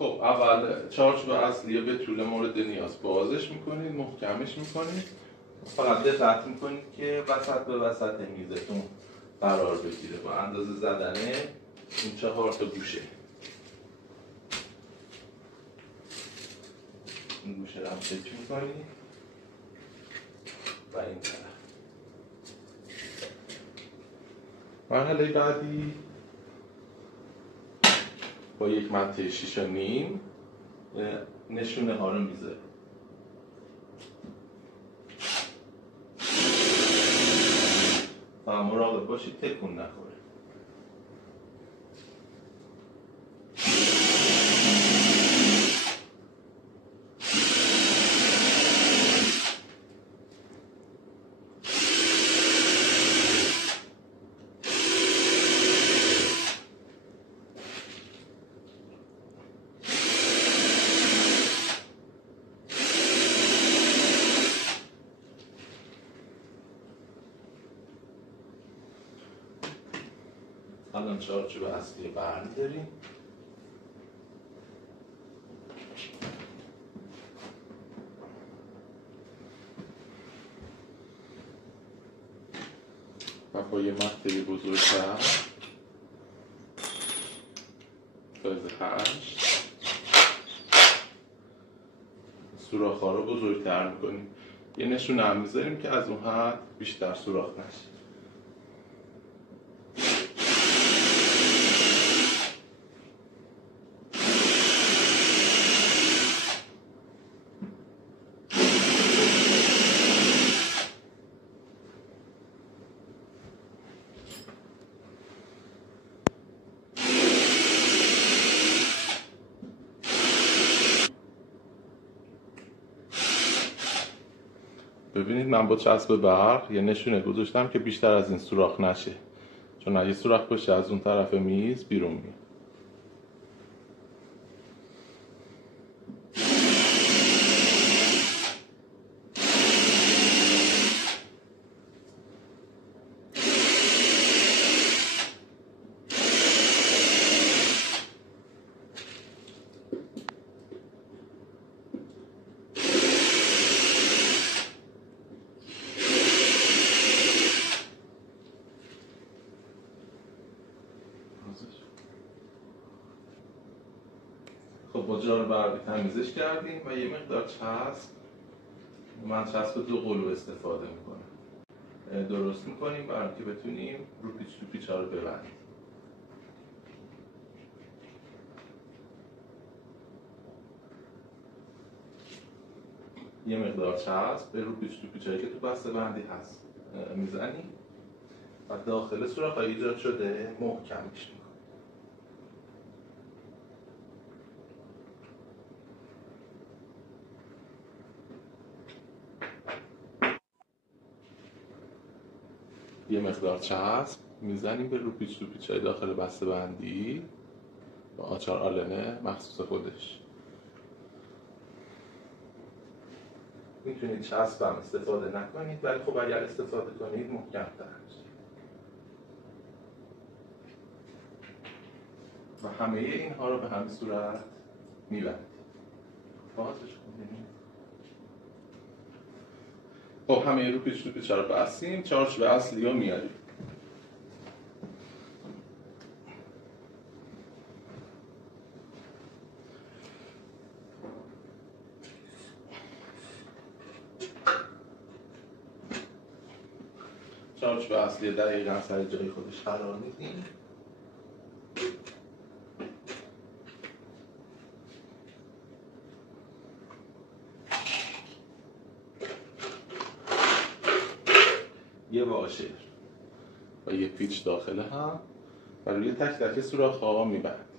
خب اول چارچوب اصلی به طول مورد نیاز بازش میکنید، محکمش میکنید، فقط دقت میکنید که وسط به وسط میزتون قرار بگیره با اندازه زدن این 4 تا گوشه. این گوشه رو هم چک میکنید و این طرف. مرحله بعدی با یک مته 6.5 نشونه ها رو میذاره. و مراقب باشید تکون نخوره. الان چارچوب اصلی برمی‌داریم. و با یه مقطعی بزرگتر سایز 8 سوراخ‌ها رو بزرگتر می‌کنیم. یه نشونه هم می‌ذاریم که از اون حد بیشتر سوراخ نشه. ببینید من با چسب برق یه نشونه گذاشتم که بیشتر از این سوراخ نشه، چون اگه سوراخ باشه از اون طرف میز بیرون میاد. خب با جار برقی تمیزش کردیم و یه مقدار چسب، من چسب 2 قلو استفاده میکنم، درست میکنیم برای که بتونیم رو پیچ تو پیچ ها رو ببندیم. یه مقدار چسب به رو پیچ تو پیچ هایی که تو بسته بندی هست میزنیم و داخل سوراخ های ایجاد شده محکم میشیم. یه مقدار چسب میزنیم به رو پیچ تو پیچ های داخل بسته بندی با آچار آلنه مخصوص خودش. میتونید چسب هم استفاده نکنید، ولی خب اگر استفاده کنید محکم تر میشه. و همه اینها رو به همین صورت میبندید. بازش کنید. خب همه رو پیچ تو پیچ رو بستیم، چارچوب اصلی رو میاریم. چارچوب اصلی دقیقاً سر جای خودش قرار میدیم. یه واشر و یه پیچ داخل هم و روی تک تک سوراخ‌ها میبندیم.